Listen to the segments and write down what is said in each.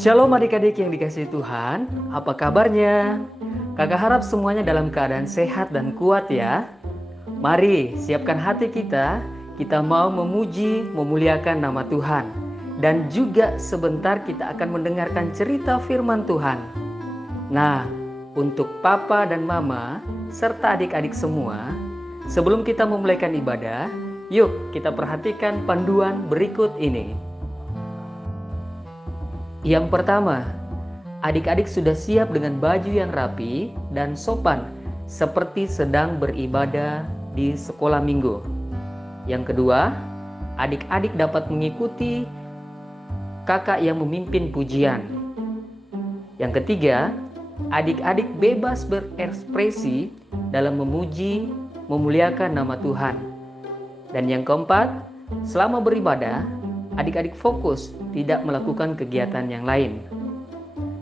Shalom adik-adik yang dikasihi Tuhan, apa kabarnya? Kakak harap semuanya dalam keadaan sehat dan kuat ya. Mari siapkan hati kita mau memuji, memuliakan nama Tuhan. Dan juga sebentar kita akan mendengarkan cerita firman Tuhan. Nah, untuk papa dan mama, serta adik-adik semua, sebelum kita memulaikan ibadah, yuk kita perhatikan panduan berikut ini. Yang pertama, adik-adik sudah siap dengan baju yang rapi dan sopan seperti sedang beribadah di sekolah minggu. Yang kedua, adik-adik dapat mengikuti kakak yang memimpin pujian. Yang ketiga, adik-adik bebas berekspresi dalam memuji, memuliakan nama Tuhan. Dan yang keempat, selama beribadah, adik-adik fokus tidak melakukan kegiatan yang lain.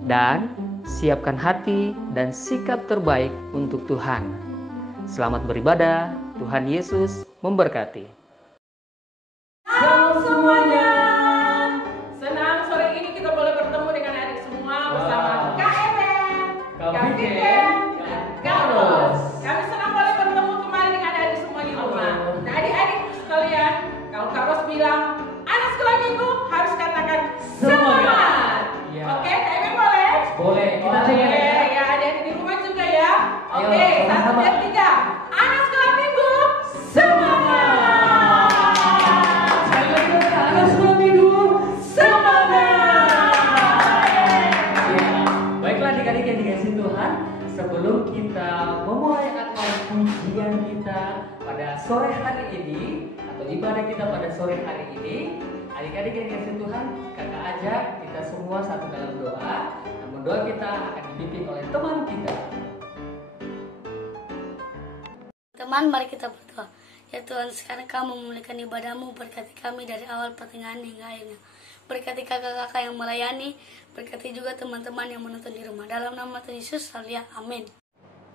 Dan siapkan hati dan sikap terbaik untuk Tuhan. Selamat beribadah, Tuhan Yesus memberkati. Halo semuanya, senang sore ini kita boleh bertemu dengan adik semua bersama Kak Eben, Kak Vivian, dan Kak Ros. Kami senang boleh bertemu kembali dengan adik semua di rumah. Nah adik-adik sekalian, kalau Kak Ros bilang anak sekolah minggu harus katakan semangat. Ya. Oke, Kak Eben boleh? Boleh, kita dengar ya adik-adik di rumah juga ya. Oke, 1, 2, 3. Anak sekolah minggu semangat. Sebelum kita memulai akad pujian kita pada sore hari ini atau ibadah kita pada sore hari ini, adik-adik yang dikasihi Tuhan, kakak ajak kita semua satu dalam doa. Namun doa kita akan dipimpin oleh teman kita. Teman, mari kita berdoa. Ya Tuhan, sekarang Kau memulihkan ibadahmu, berkati kami dari awal pertengahan hingga akhirnya. Berkati kakak-kakak yang melayani, berkati juga teman-teman yang menonton di rumah. Dalam nama Tuhan Yesus, haleluya, amin.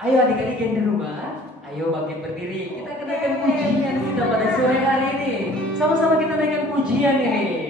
Ayo adik-adik yang di rumah, ayo bangkit berdiri. Kita kenaikan pujian kita pada sore hari ini. Sama-sama kita naikkan pujian ini.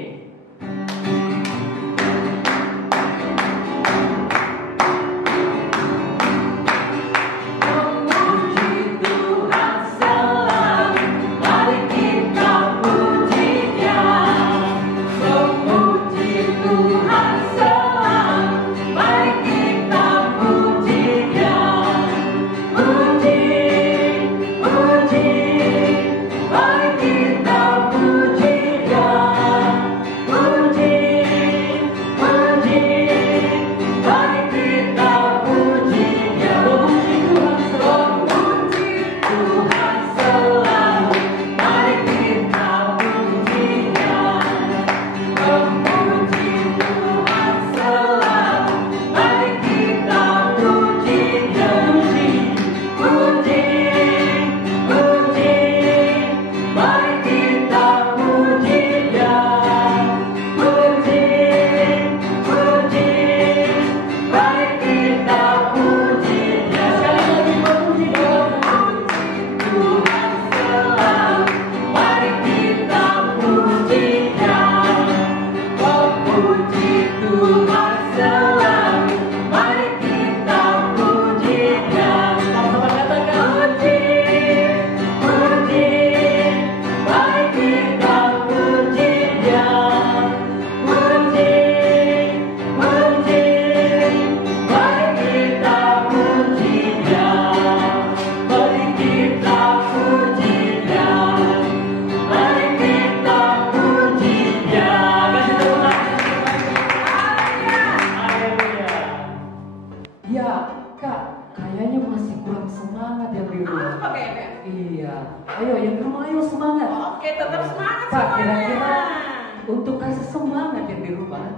Untuk kasih semangat yang di rumah,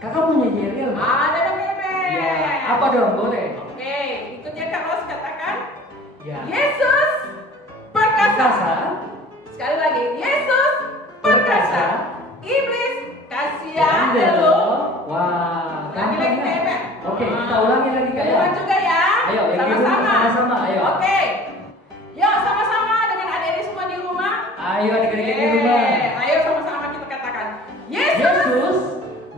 kakak punya yel. Ada dong Bebe. Ya, apa dong, boleh? Oke, ikutnya Kak Ros katakan. Ya. Yesus perkasa. Sekali lagi, Yesus perkasa. Iblis kasihan dulu. Wah, lagi Bebe. Oke, kita ulangi lagi Kak ya. juga ya. Ayo, sama-sama. Ayo. Oke. Yuk sama-sama dengan adik-adik semua di rumah. Ayo adik-adik di rumah. Ayo sama-sama kita katakan. Yesus Yesus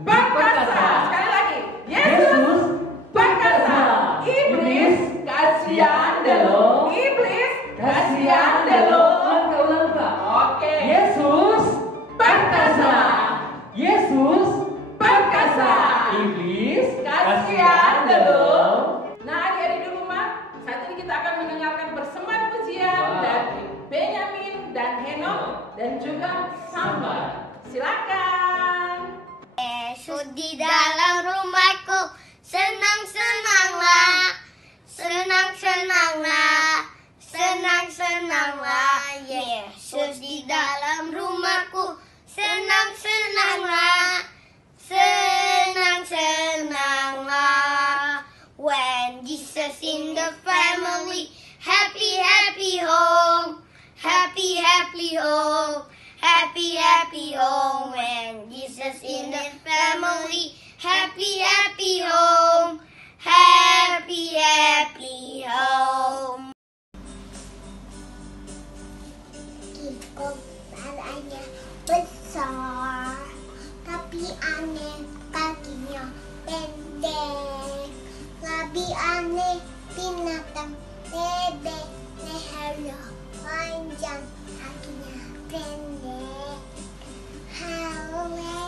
perkasa. Sekali lagi dan juga samba. Silakan. Yesus di dalam rumahku, senang-senanglah, senang-senanglah, senang-senanglah. Yesus di dalam rumahku, senang-senanglah, senang-senanglah. When Jesus in the family, happy, happy home, happy, happy home. Happy, happy home when Jesus in the family. Happy, happy home. Happy, happy home. Kiko badannya besar, tapi aneh kakinya pendek. Lebih aneh binatang bebek, lehernya panjang, kakinya pendek. Haleluya.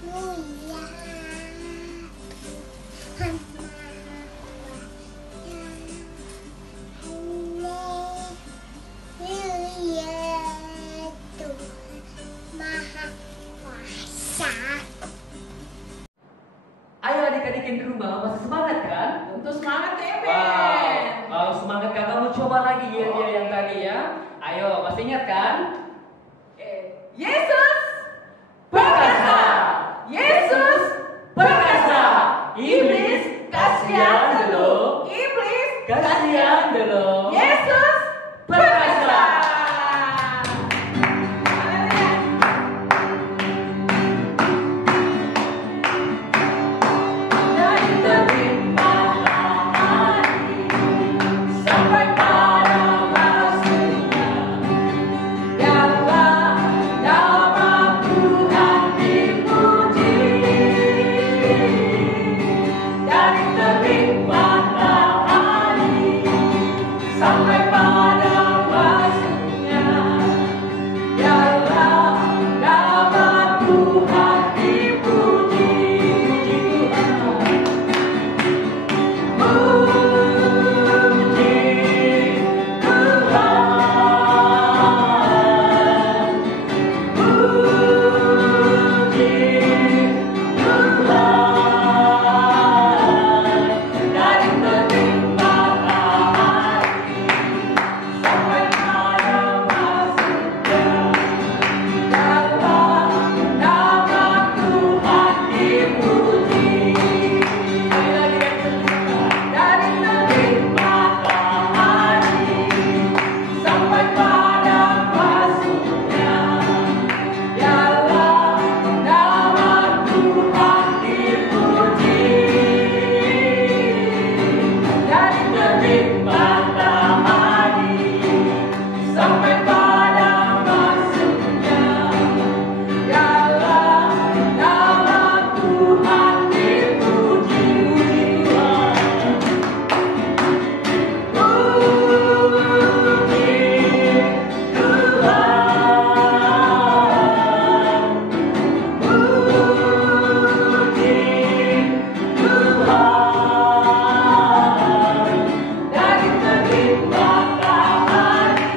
Haleluya. Tuhan Maha Kuasa. Ayo adik-adik yang di rumah, masih semangat kan? Tentu semangat ya, Wow, Ben. kalau semangat kakak mau coba lagi dia yang tadi ya. Ayo, masih ingat kan? Yesus perkasa. Yesus perkasa. Iblis kasihan dulu. Iblis Kasihan dulu. Yesus perkasa. Haleluya. Dari terbit matahari sampai pada masuknya, biarlah nama Tuhan dipuji. Dari terbit matahari sampai pada masuknya, biarlah nama Tuhan dipuji. Puji Tuhan, puji Tuhan. Dari terbit matahari sampai pada masuknya, biarlah nama Tuhan dipuji. Dari terbit matahari sampai pada masuknya, biarlah nama Tuhan dipuji. Dari terbit matahari sampai pada masuknya, biarlah nama Tuhan dipuji. Dari terbit matahari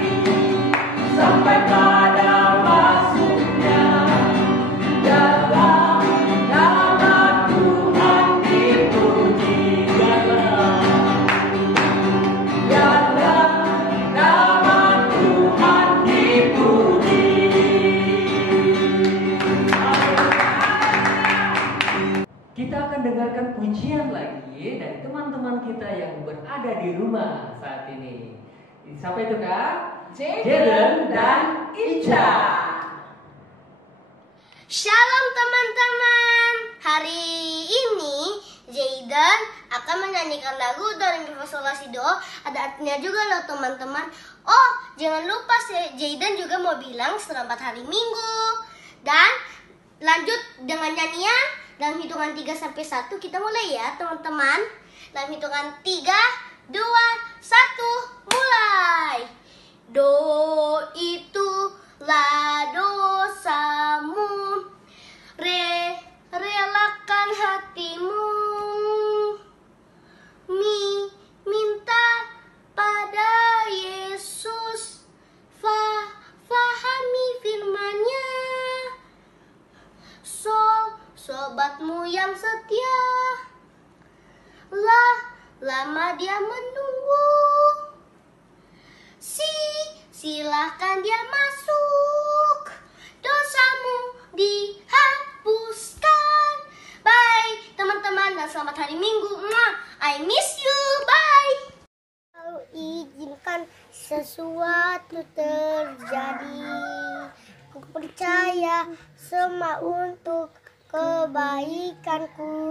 sampai pada masuknya, biarlah nama Tuhan dipuji. Biarlah nama Tuhan dipuji. Kita akan dengarkan pujian lagi dari teman-teman kita yang berada di rumah saat ini. Siapa itu Kak? Jaden dan Ica. Shalom teman-teman. Hari ini Jayden akan menyanyikan lagu dari Fasolasido. Ada artinya juga loh teman-teman. Oh, jangan lupa Jayden juga mau bilang selamat hari Minggu. Dan lanjut dengan nyanyian dalam hitungan 3 sampai 1 kita mulai ya teman-teman. Dalam hitungan 3, 2, 1, mulai. Do itulah dosamu, relakan hatimu, minta pada Yesus, faham lama dia menunggu. Silahkan dia masuk, dosamu dihapuskan. Bye teman-teman dan selamat hari Minggu. I miss you. Bye. Kau izinkan sesuatu terjadi. Ku percaya semua untuk kebaikanku.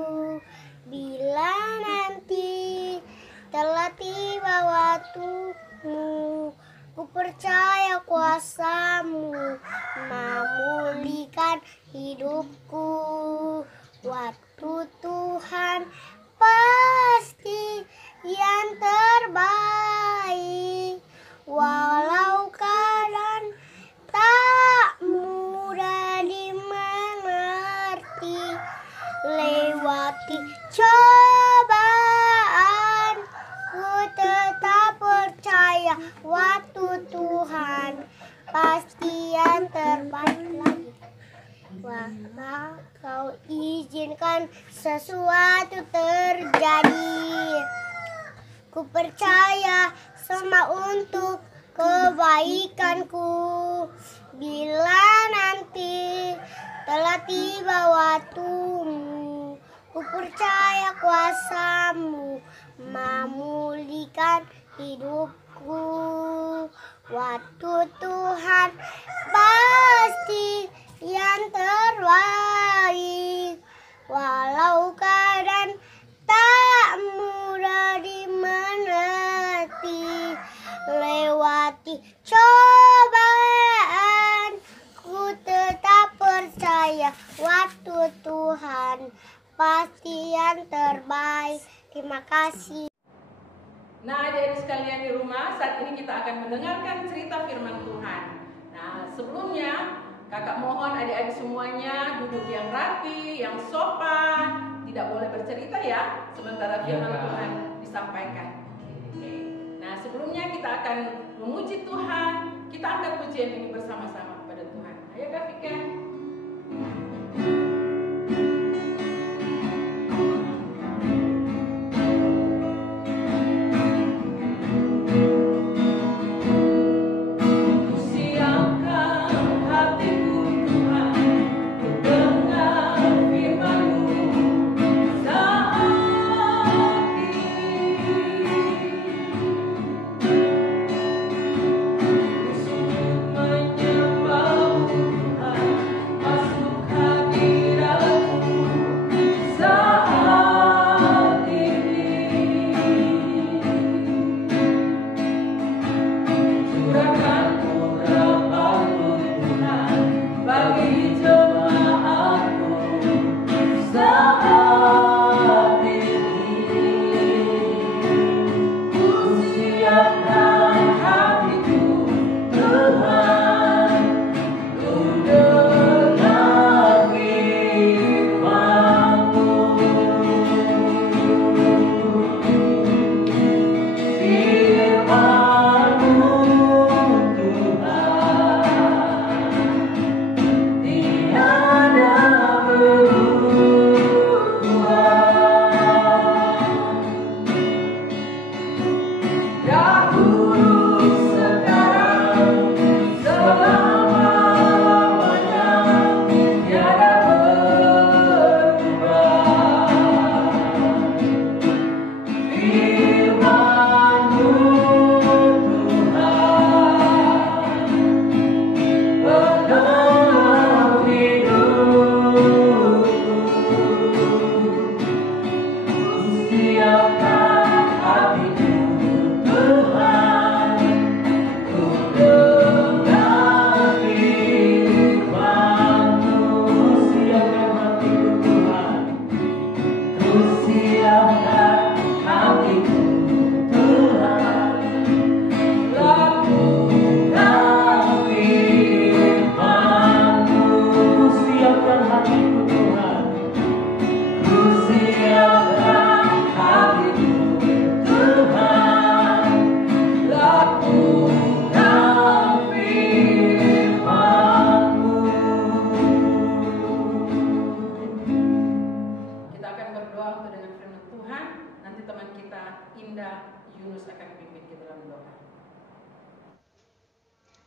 Bila nanti telah tiba waktumu, ku percaya kuasamu memulihkan hidupku. Waktu Tuhan pasti yang terbaik, walau keadaan tak mudah dimengerti. Lewati cobaan, ku tetap percaya waktu Tuhan pasti yang terbaik lagi. Walau kau izinkan sesuatu terjadi, ku percaya semua untuk kebaikanku. Bila nanti telah tiba waktumu, ku percaya kuasamu memulihkan hidupku. Waktu Tuhan pasti yang terbaik, walau keadaan tak mudah dimengerti. Lewati cobaan, ku tetap percaya waktu Tuhan pasti yang terbaik. Terima kasih. Nah, adik-adik sekalian di rumah, saat ini kita akan mendengarkan cerita firman Tuhan. Nah, sebelumnya kakak mohon adik-adik semuanya duduk yang rapi, yang sopan, tidak boleh bercerita ya, sementara firman Tuhan disampaikan. Oke. Nah, sebelumnya kita akan memuji Tuhan, kita angkat pujian ini bersama-sama kepada Tuhan. Ayo Kak Vika. Menyembah Tuhan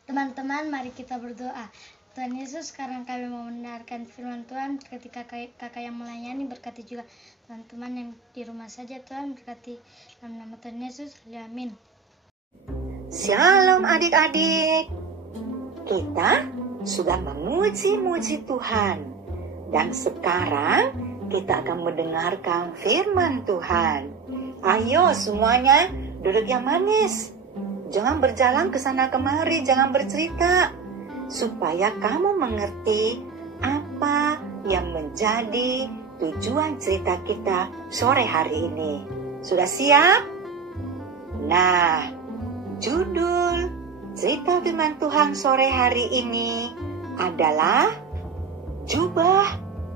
Teman-teman, mari kita berdoa. Tuhan Yesus, sekarang kami mau mendengarkan firman Tuhan. Ketika kakak yang melayani, berkati juga teman-teman yang di rumah saja. Tuhan berkati dalam nama Tuhan Yesus. Amin. Shalom adik-adik. Kita sudah memuji-muji Tuhan. Dan sekarang kita akan mendengarkan firman Tuhan. Ayo semuanya duduk yang manis. Jangan berjalan ke sana kemari, jangan bercerita. Supaya kamu mengerti apa yang menjadi tujuan cerita kita sore hari ini. Sudah siap? Nah, judul cerita firman Tuhan sore hari ini adalah Jubah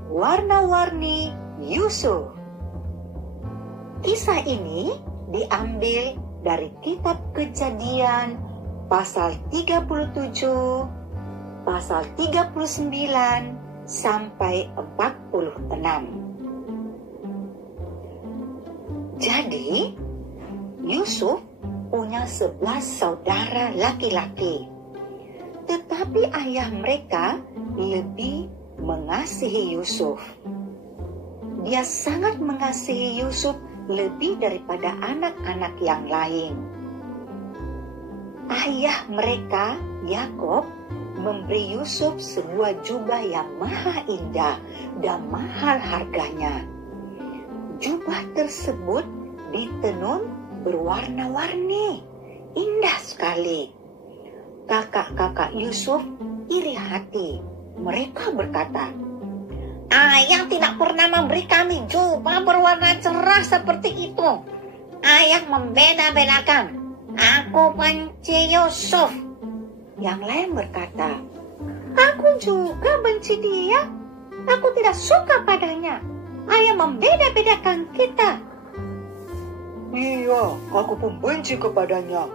Warna-Warni Yusuf. Kisah ini diambil dari kitab Kejadian pasal 37, pasal 39 sampai 46. Jadi, Yusuf punya 11 saudara laki-laki. Tetapi ayah mereka lebih mengasihi Yusuf. Dia sangat mengasihi Yusuf lebih daripada anak-anak yang lain. Ayah mereka, Yakub, memberi Yusuf sebuah jubah yang maha indah dan mahal harganya. Jubah tersebut ditenun berwarna-warni, indah sekali. Kakak-kakak Yusuf iri hati. Mereka berkata, "Ayah tidak pernah memberi kami jubah berwarna cerah seperti itu. Ayah membeda-bedakan. Aku benci Yusuf." Yang lain berkata, "Aku juga benci dia. Aku tidak suka padanya. Ayah membeda-bedakan kita." "Iya, aku pun benci kepadanya.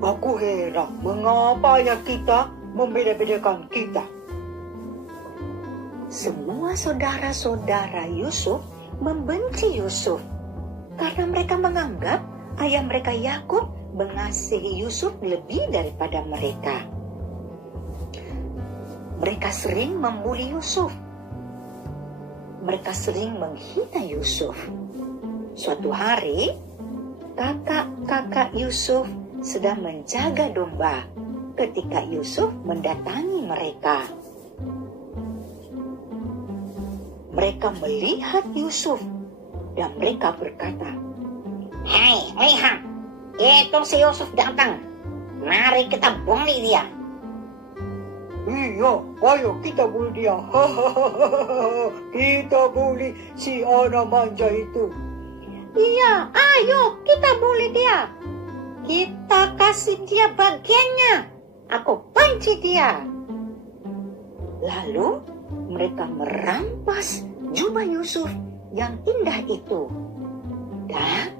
Aku heran mengapa ayah kita membeda-bedakan kita." Semua saudara-saudara Yusuf membenci Yusuf karena mereka menganggap ayah mereka Yakub mengasihi Yusuf lebih daripada mereka. Mereka sering membuli Yusuf. Mereka sering menghina Yusuf. Suatu hari, kakak-kakak Yusuf sedang menjaga domba ketika Yusuf mendatangi mereka. Mereka melihat Yusuf dan mereka berkata, "Hei, lihat, itu si Yusuf datang. Mari kita bully dia." "Iya, ayo kita bully dia. Kita bully si anak manja itu." "Iya, ayo kita bully dia. Kita kasih dia bagiannya. Aku benci dia." Lalu mereka merampas jubah Yusuf yang indah itu. Dan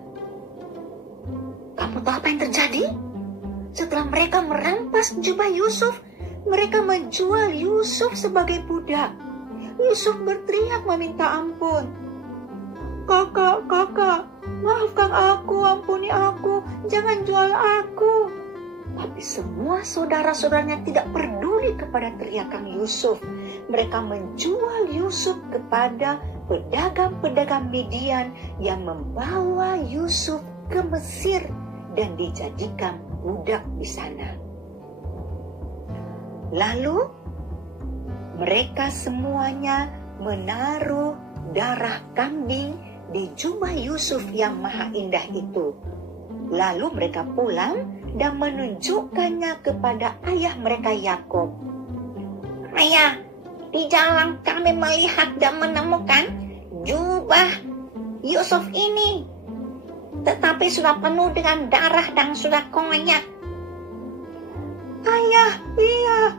kamu tahu apa yang terjadi? Setelah mereka merampas jubah Yusuf, mereka menjual Yusuf sebagai budak. Yusuf berteriak meminta ampun. "Kakak, maafkan aku, ampuni aku, jangan jual aku." Tapi semua saudara-saudaranya tidak peduli kepada teriakan Yusuf. Mereka menjual Yusuf kepada pedagang-pedagang Midian yang membawa Yusuf ke Mesir dan dijadikan budak di sana. Lalu mereka semuanya menaruh darah kambing di jubah Yusuf yang maha indah itu. Lalu mereka pulang dan menunjukkannya kepada ayah mereka Yakub. "Ayah, di jalan kami melihat dan menemukan jubah Yusuf ini, tetapi sudah penuh dengan darah dan sudah konyat." "Ayah, iya,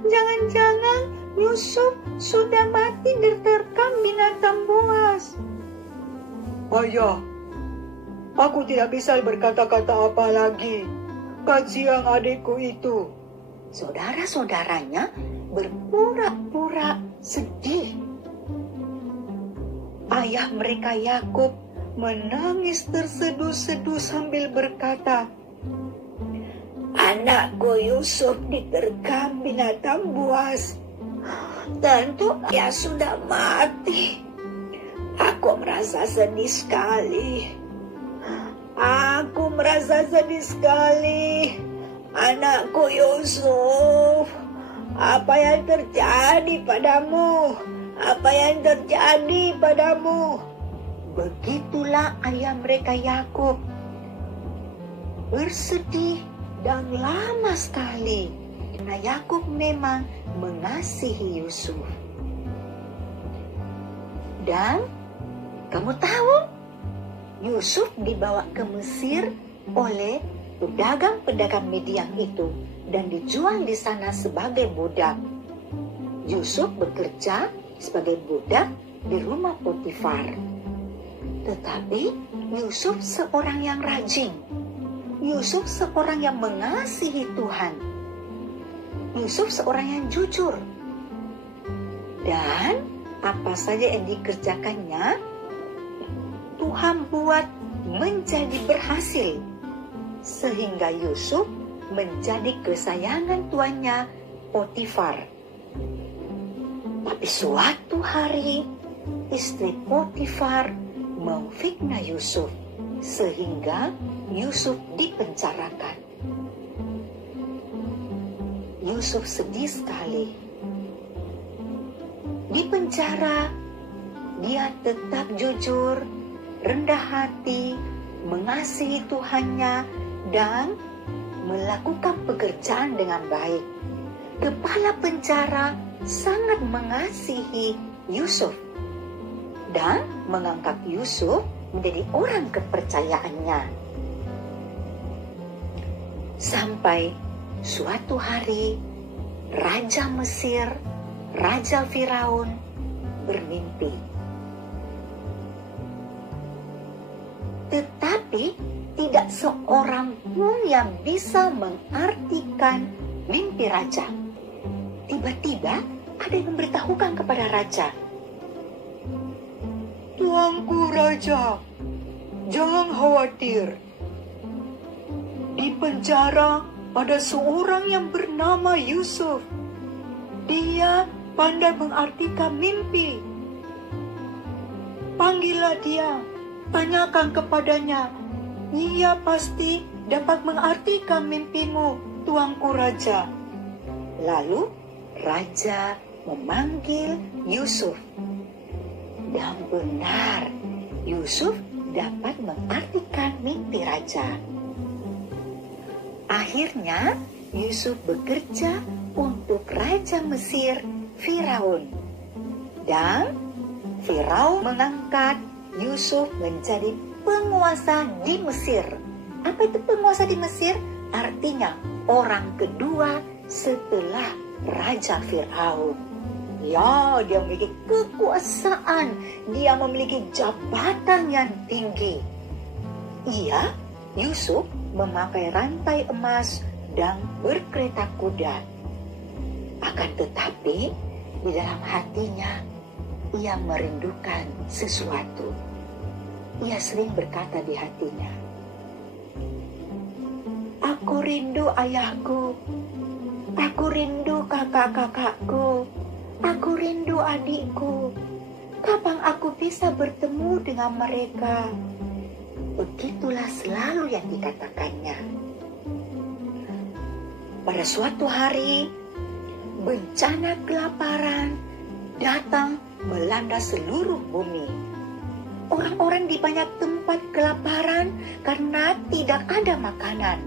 jangan-jangan Yusuf sudah mati diterkam binatang buas." "Ayah, aku tidak bisa berkata-kata apa lagi. Kasihan adikku itu." Saudara-saudaranya berpura-pura sedih. Ayah mereka Yakub menangis terseduh-seduh sambil berkata, Anakku Yusuf diterkam binatang buas. Tentu dia sudah mati. Aku merasa sedih sekali. Aku merasa sedih sekali. Anakku Yusuf, apa yang terjadi padamu? Apa yang terjadi padamu? Begitulah ayah mereka Yakub, bersedih dan lama sekali. Karena Yakub memang mengasihi Yusuf. Dan kamu tahu, Yusuf dibawa ke Mesir oleh pedagang-pedagang Midian itu dan dijual di sana sebagai budak. Yusuf bekerja sebagai budak di rumah Potifar. Tetapi Yusuf seorang yang rajin. Yusuf seorang yang mengasihi Tuhan. Yusuf seorang yang jujur. Dan apa saja yang dikerjakannya, Tuhan buat menjadi berhasil. Sehingga Yusuf menjadi kesayangan tuannya Potifar. Tapi suatu hari, istri Potifar memfitnah Yusuf, sehingga Yusuf dipenjarakan. Yusuf sedih sekali. Di penjara, dia tetap jujur, rendah hati, mengasihi Tuhannya, dan melakukan pekerjaan dengan baik. Kepala penjara sangat mengasihi Yusuf dan mengangkat Yusuf menjadi orang kepercayaannya. Sampai suatu hari, Raja Mesir, Raja Firaun bermimpi. Tetapi tidak seorang pun yang bisa mengartikan mimpi raja. Tiba-tiba ada yang memberitahukan kepada raja, Tuanku Raja, jangan khawatir. Di penjara ada seorang yang bernama Yusuf. Dia pandai mengartikan mimpi. Panggillah dia, tanyakan kepadanya. Ia pasti dapat mengartikan mimpimu, Tuanku Raja. Lalu raja memanggil Yusuf. Dan benar, Yusuf dapat mengartikan mimpi raja. Akhirnya, Yusuf bekerja untuk Raja Mesir, Firaun. Dan Firaun mengangkat Yusuf menjadi penguasa di Mesir. Apa itu penguasa di Mesir? Artinya orang kedua setelah Raja Firaun. Ya, dia memiliki kekuasaan. Dia memiliki jabatan yang tinggi. Ia, Yusuf, memakai rantai emas dan berkereta kuda. Akan tetapi, di dalam hatinya, ia merindukan sesuatu. Ia sering berkata di hatinya, "Aku rindu ayahku. Aku rindu kakak-kakakku. Aku rindu adikku. Kapan aku bisa bertemu dengan mereka?" Begitulah selalu yang dikatakannya. Pada suatu hari, bencana kelaparan datang melanda seluruh bumi. Orang-orang di banyak tempat kelaparan karena tidak ada makanan.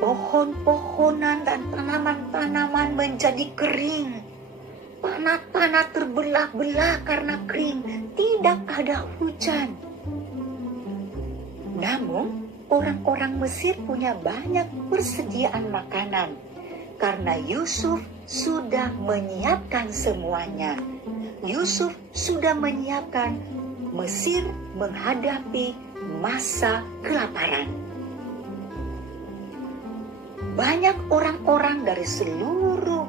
Pohon-pohonan dan tanaman-tanaman menjadi kering. Tanah-tanah terbelah-belah karena kering, tidak ada hujan. Namun, orang-orang Mesir punya banyak persediaan makanan karena Yusuf sudah menyiapkan semuanya. Yusuf sudah menyiapkan Mesir menghadapi masa kelaparan. Banyak orang-orang dari seluruh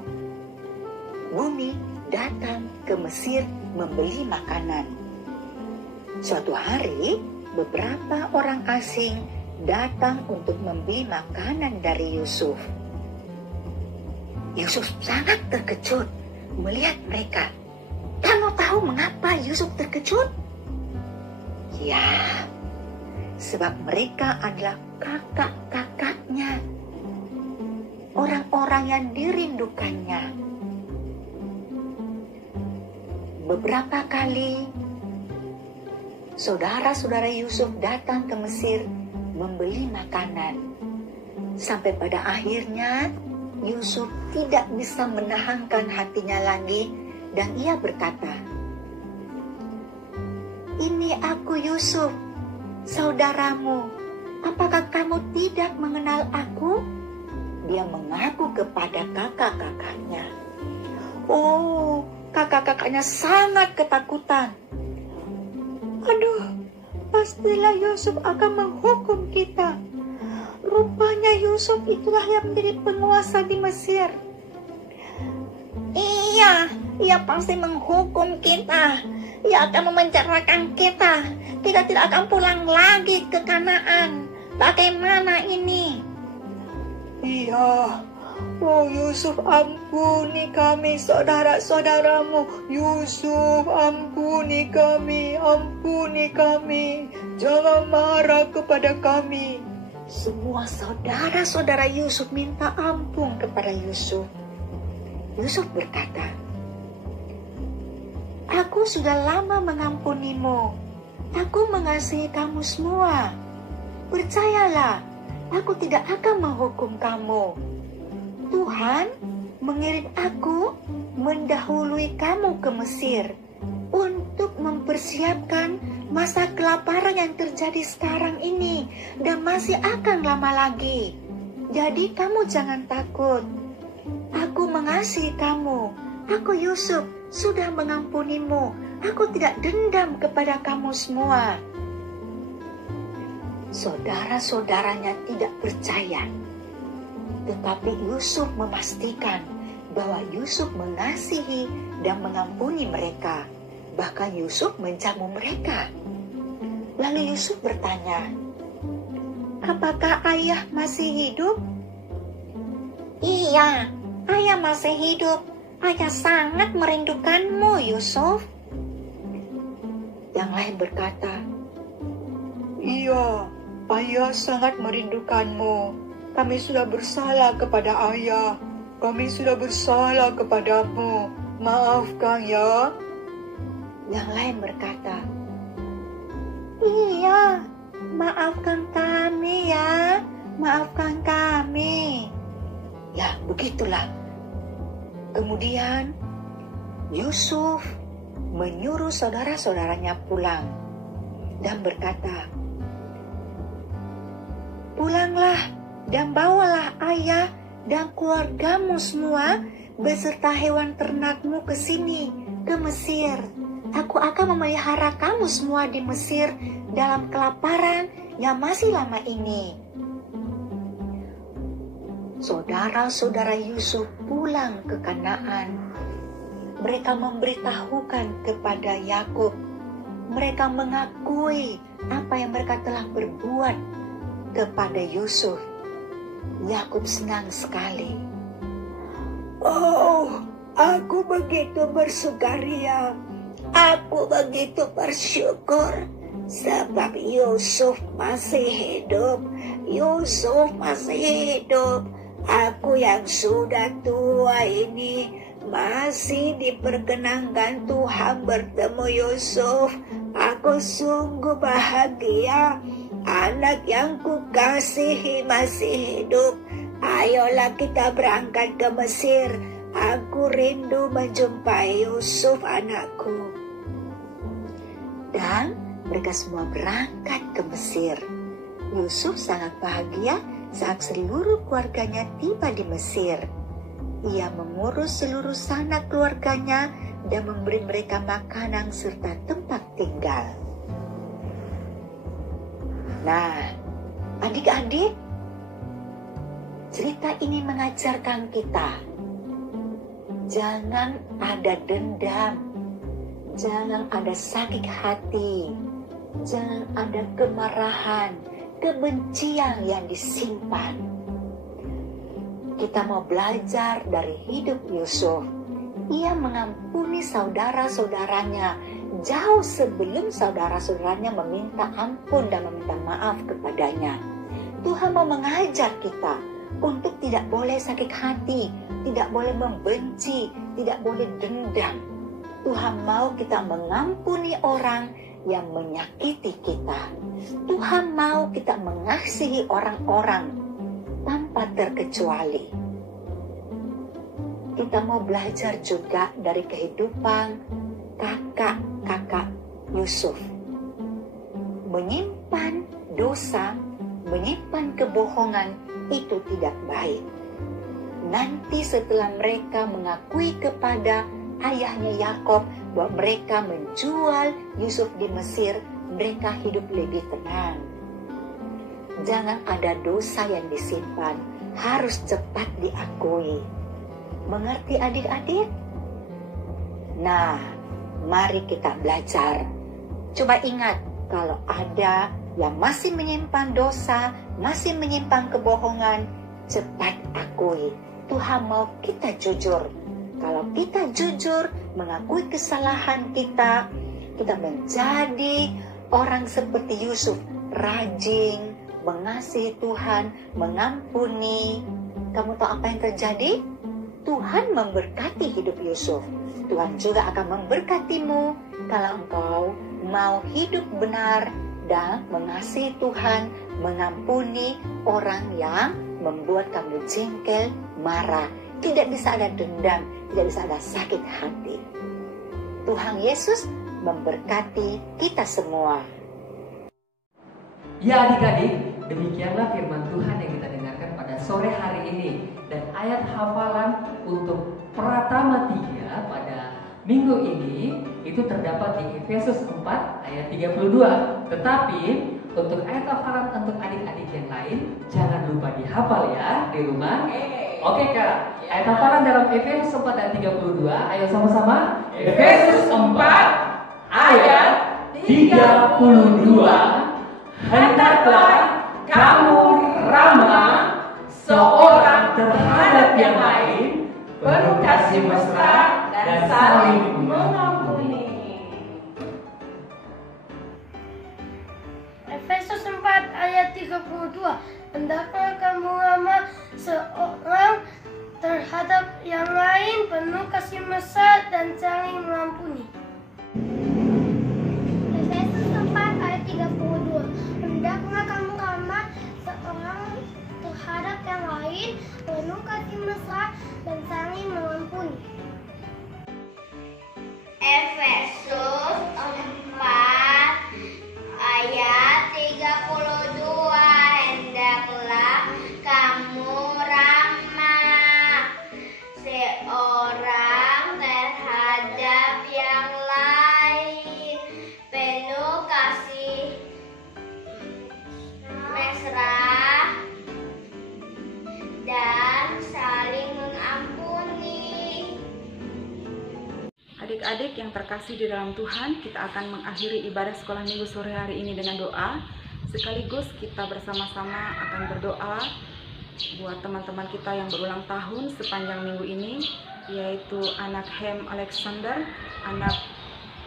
bumi datang ke Mesir membeli makanan. Suatu hari, beberapa orang asing datang untuk membeli makanan dari Yusuf. Yusuf sangat terkejut melihat mereka. Kamu tahu mengapa Yusuf terkejut? Ya, sebab mereka adalah kakak-kakaknya, orang-orang yang dirindukannya. Beberapa kali saudara-saudara Yusuf datang ke Mesir membeli makanan. Sampai pada akhirnya Yusuf tidak bisa menahankan hatinya lagi dan ia berkata, "Ini aku Yusuf, saudaramu. Apakah kamu tidak mengenal aku?" Dia mengaku kepada kakak-kakaknya. Oh, kakak-kakaknya sangat ketakutan. Aduh, pastilah Yusuf akan menghukum kita. Rupanya Yusuf itulah yang menjadi penguasa di Mesir. Iya, ia pasti menghukum kita. Ia akan memenjarakan kita. Kita tidak akan pulang lagi ke Kanaan. Bagaimana ini? Iya. Oh Yusuf, ampuni kami saudara-saudaramu. Yusuf, ampuni kami, ampuni kami. Jangan marah kepada kami. Semua saudara-saudara Yusuf minta ampun kepada Yusuf. Yusuf berkata, "Aku sudah lama mengampunimu. Aku mengasihi kamu semua. Percayalah, aku tidak akan menghukum kamu. Tuhan mengirim aku mendahului kamu ke Mesir untuk mempersiapkan masa kelaparan yang terjadi sekarang ini dan masih akan lama lagi. Jadi kamu jangan takut. Aku mengasihi kamu. Aku Yusuf sudah mengampunimu. Aku tidak dendam kepada kamu semua." Saudara-saudaranya tidak percaya. Tetapi Yusuf memastikan bahwa Yusuf mengasihi dan mengampuni mereka. Bahkan Yusuf menjamu mereka. Lalu Yusuf bertanya, "Apakah ayah masih hidup?" "Iya, ayah masih hidup. Ayah sangat merindukanmu, Yusuf." Yang lain berkata, "Iya, ayah sangat merindukanmu. Kami sudah bersalah kepada ayah. Kami sudah bersalah kepadamu. Maafkan ya." Yang lain berkata, "Iya, maafkan kami ya. Maafkan kami." Ya, begitulah. Kemudian Yusuf menyuruh saudara-saudaranya pulang dan berkata, "Pulanglah dan bawalah ayah dan keluargamu semua beserta hewan ternakmu ke sini, ke Mesir. Aku akan memelihara kamu semua di Mesir dalam kelaparan yang masih lama ini." Saudara-saudara Yusuf pulang ke Kanaan. Mereka memberitahukan kepada Yakub. Mereka mengakui apa yang mereka telah berbuat kepada Yusuf. Yakub senang sekali. "Oh, aku begitu bersukaria. Aku begitu bersyukur sebab Yusuf masih hidup. Yusuf masih hidup. Aku yang sudah tua ini masih diperkenankan Tuhan bertemu Yusuf. Aku sungguh bahagia. Anak yang kukasihi masih hidup. Ayolah kita berangkat ke Mesir. Aku rindu menjumpai Yusuf anakku." Dan mereka semua berangkat ke Mesir. Yusuf sangat bahagia saat seluruh keluarganya tiba di Mesir. Ia mengurus seluruh sanak keluarganya dan memberi mereka makanan serta tempat tinggal. Nah, adik-adik, cerita ini mengajarkan kita, jangan ada dendam, jangan ada sakit hati, jangan ada kemarahan, kebencian yang disimpan. Kita mau belajar dari hidup Yusuf. Ia mengampuni saudara-saudaranya jauh sebelum saudara-saudaranya meminta ampun dan meminta maaf kepadanya. Tuhan mau mengajar kita untuk tidak boleh sakit hati, tidak boleh membenci, tidak boleh dendam. Tuhan mau kita mengampuni orang yang menyakiti kita. Tuhan mau kita mengasihi orang-orang tanpa terkecuali. Kita mau belajar juga dari kehidupan kakak-kakak Yusuf. Menyimpan dosa, menyimpan kebohongan itu tidak baik. Nanti setelah mereka mengakui kepada ayahnya Yakob bahwa mereka menjual Yusuf di Mesir, mereka hidup lebih tenang. Jangan ada dosa yang disimpan, harus cepat diakui. Mengerti adik-adik? Nah, mari kita belajar. Coba ingat, kalau ada yang masih menyimpan dosa, masih menyimpan kebohongan, cepat akui. Tuhan mau kita jujur. Kalau kita jujur mengakui kesalahan kita, kita menjadi orang seperti Yusuf, rajin, mengasihi Tuhan, mengampuni. Kamu tahu apa yang terjadi? Tuhan memberkati hidup Yusuf. Tuhan juga akan memberkatimu kalau engkau mau hidup benar dan mengasihi Tuhan, mengampuni orang yang membuat kamu jengkel, marah. Tidak bisa ada dendam, tidak bisa ada sakit hati. Tuhan Yesus memberkati kita semua. Ya adik-adik, demikianlah firman Tuhan yang kita dengarkan pada sore hari ini. Dan ayat hafalan untuk Pratama 3 pada minggu ini itu terdapat di Efesus 4 ayat 32. Tetapi untuk ayat hafalan untuk adik-adik yang lain jangan lupa dihafal ya di rumah. Oke Kak, ayat hafalan dalam Efesus 4 ayat 32. Ayo sama-sama. Efesus 4 ayat 32. Hendaklah kamu ramah seorang terhadap yang lain, penuh kasih mesra dan saling mengampuni. Efesus 4 ayat 32. Hendaklah kamu ramah seorang terhadap yang lain, penuh kasih mesra dan saling mengampuni. Efesus 4 ayat 32. Hendaklah kamu ramah seorang terhadap yang lain, penuh kasih mesra dan saling mengampuni. Efesus 4 ayat 32. Hendaklah kamu ramah seorang terhadap yang lain, penuh kasih mesra dan saling mengampuni. Adik-adik yang terkasih di dalam Tuhan, kita akan mengakhiri ibadah sekolah minggu sore hari ini dengan doa. Sekaligus kita bersama-sama akan berdoa buat teman-teman kita yang berulang tahun sepanjang minggu ini, yaitu anak Hem Alexander, anak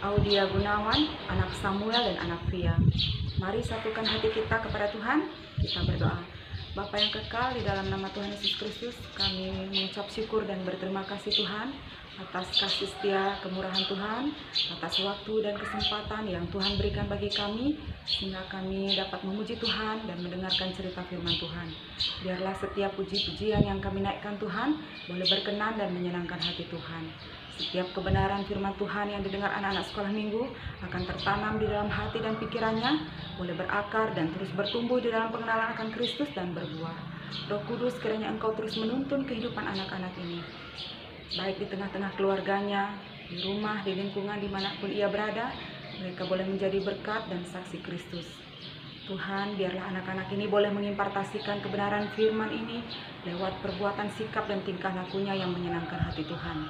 Audia Gunawan, anak Samuel, dan anak Via. Mari satukan hati kita kepada Tuhan, kita berdoa. Bapa yang kekal, di dalam nama Tuhan Yesus Kristus, kami mengucap syukur dan berterima kasih Tuhan atas kasih setia kemurahan Tuhan, atas waktu dan kesempatan yang Tuhan berikan bagi kami, sehingga kami dapat memuji Tuhan dan mendengarkan cerita firman Tuhan. Biarlah setiap puji-pujian yang kami naikkan Tuhan boleh berkenan dan menyenangkan hati Tuhan. Setiap kebenaran firman Tuhan yang didengar anak-anak sekolah minggu akan tertanam di dalam hati dan pikirannya, boleh berakar dan terus bertumbuh di dalam pengenalan akan Kristus dan berbuah. Roh Kudus, kiranya Engkau terus menuntun kehidupan anak-anak ini, baik di tengah-tengah keluarganya, di rumah, di lingkungan, dimanapun ia berada, mereka boleh menjadi berkat dan saksi Kristus. Tuhan, biarlah anak-anak ini boleh mengimpartasikan kebenaran firman ini lewat perbuatan, sikap, dan tingkah lakunya yang menyenangkan hati Tuhan.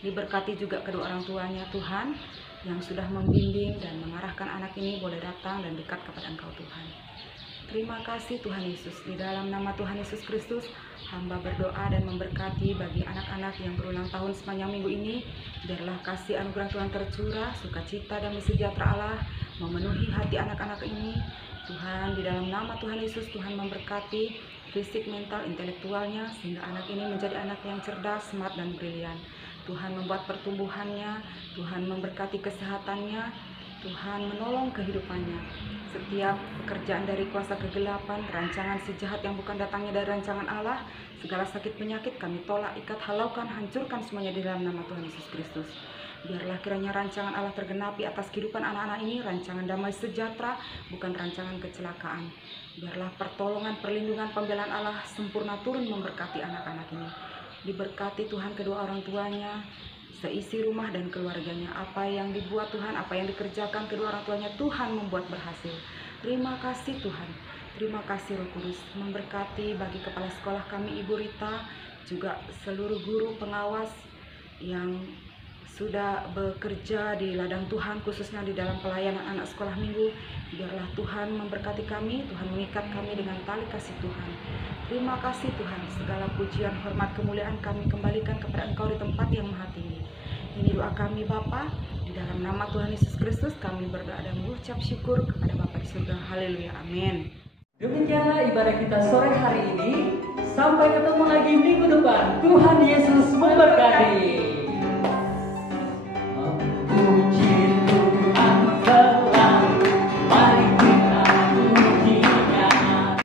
Diberkati juga kedua orang tuanya Tuhan, yang sudah membimbing dan mengarahkan anak ini boleh datang dan dekat kepada Engkau Tuhan. Terima kasih Tuhan Yesus. Di dalam nama Tuhan Yesus Kristus, hamba berdoa dan memberkati bagi anak-anak yang berulang tahun sepanjang minggu ini. Biarlah kasih anugerah Tuhan tercurah, sukacita dan sejahtera Allah memenuhi hati anak-anak ini. Tuhan, di dalam nama Tuhan Yesus, Tuhan memberkati fisik, mental, intelektualnya, sehingga anak ini menjadi anak yang cerdas, smart, dan brilian. Tuhan membuat pertumbuhannya, Tuhan memberkati kesehatannya, Tuhan menolong kehidupannya. Setiap pekerjaan dari kuasa kegelapan, rancangan si jahat yang bukan datangnya dari rancangan Allah, segala sakit penyakit kami tolak, ikat, halaukan, hancurkan semuanya di dalam nama Tuhan Yesus Kristus. Biarlah kiranya rancangan Allah tergenapi atas kehidupan anak-anak ini, rancangan damai sejahtera, bukan rancangan kecelakaan. Biarlah pertolongan, perlindungan, pembelaan Allah sempurna turun memberkati anak-anak ini. Diberkati Tuhan kedua orang tuanya, seisi rumah dan keluarganya. Apa yang dibuat Tuhan, apa yang dikerjakan kedua orang tuanya, Tuhan membuat berhasil. Terima kasih Tuhan. Terima kasih Roh Kudus. Memberkati bagi kepala sekolah kami Ibu Rita, juga seluruh guru pengawas yang sudah bekerja di ladang Tuhan, khususnya di dalam pelayanan anak sekolah minggu. Biarlah Tuhan memberkati kami, Tuhan mengikat kami dengan tali kasih Tuhan. Terima kasih Tuhan, segala pujian, hormat, kemuliaan kami kembalikan kepada Engkau di tempat yang maha tinggi. Ini doa kami Bapa, di dalam nama Tuhan Yesus Kristus kami berdoa dan mengucap syukur kepada Bapa di surga. Haleluya, amin. Demikianlah ibadah kita sore hari ini. Sampai ketemu lagi minggu depan. Tuhan Yesus memberkati. Puji